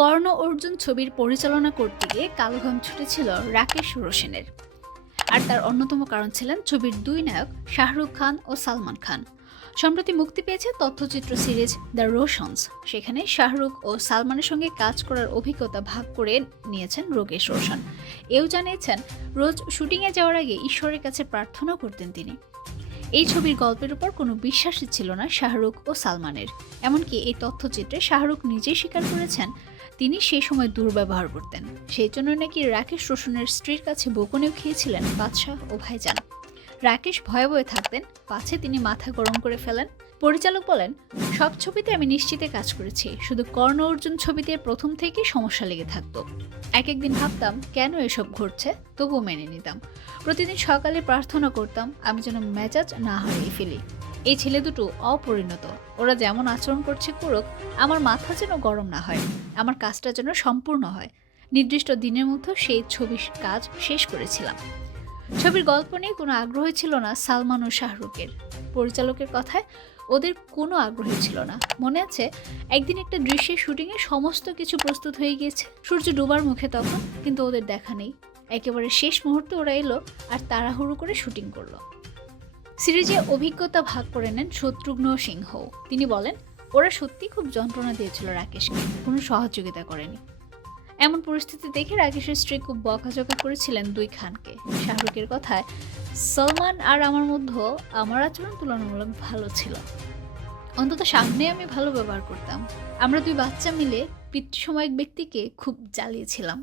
কর্ণ অর্জুন ছবির পরিচালনা করতে গিয়ে কালো ঘাম ছুটেছিল রাকেশ রোশনের। আর তার অন্যতম কারণ ছিলেন ছবির দুই নায়ক শাহরুখ খান ও সালমান খান। সম্প্রতি মুক্তি পেয়েছে তথ্যচিত্র সিরিজ দ্য রোশনস। সেখানে শাহরুখ ও সালমানের সঙ্গে কাজ করার অভিজ্ঞতা ভাগ করে নিয়েছেন রাকেশ রোশন। এও জানিয়েছেন রোজ শুটিংয়ে যাওয়ার আগে ঈশ্বরের কাছে প্রার্থনা করতেন তিনি। এই ছবির গল্পের উপর কোনো বিশ্বাসই ছিল না শাহরুখ ও সালমানের। এমনকি এই তথ্যচিত্রে শাহরুখ নিজেই স্বীকার করেছেন তিনি সেই সময় দুর্ব্যবহার করতেন। সেই জন্য নাকি রাকেশ রোশনের স্ত্রীর কাছে বকুনিও খেয়েছিলেন বাদশাহ ও ভাইজান। রাকেশ ভয়ে ভয়ে থাকতেন পাছে তিনি মাথা গরম করে ফেলেন। পরিচালক বলেন, সব ছবিতে আমি নিশ্চিতে কাজ করেছি, শুধু কর্ণ অর্জুন ছবিতে প্রথম থেকেই সমস্যা লেগে থাকতো। এক একদিন ভাবতাম কেন এসব ঘটছে, তবুও মেনে নিতাম। প্রতিদিন সকালে প্রার্থনা করতাম আমি যেন মেজাজ না হারিয়ে ফেলি। এই ছেলে দুটো অপরিণত, ওরা যেমন আচরণ করছে করুক, আমার মাথা যেন গরম না হয়, আমার কাজটা যেন সম্পূর্ণ হয়। নির্দিষ্ট দিনের মধ্যে সেই ছবির কাজ শেষ করেছিলাম। ছবির গল্প নিয়ে কোনো আগ্রহ ছিল না সালমান ও শাহরুখের। পরিচালকের কথায় ওদের কোনো আগ্রহ ছিল না। মনে আছে একদিন একটা দৃশ্যের শুটিংয়ে সমস্ত কিছু প্রস্তুত হয়ে গিয়েছে, সূর্য ডোবার মুখে তখন, কিন্তু ওদের দেখা নেই। একেবারে শেষ মুহূর্তে ওরা এলো আর তাড়াহুড়ো করে শুটিং করলো। সিরিজে অভিজ্ঞতা ভাগ করে নেন শত্রুঘ্ন সিংহ। তিনি বলেন, ওরা সত্যি খুব যন্ত্রণা দিয়েছিল রাকেশকে, কোনো সহযোগিতা করেনি। এমন পরিস্থিতি দেখে রাকেশের স্ত্রী খুব বকাঝকা করেছিলেন দুই খানকে। শাহরুখের কথায়, সলমান আর আমার মধ্যে আমার আচরণ তুলনামূলক ভালো ছিল, অন্তত সামনে আমি ভালো ব্যবহার করতাম। আমরা দুই বাচ্চা মিলে পিতৃসময়ক ব্যক্তিকে খুব জ্বালিয়েছিলাম।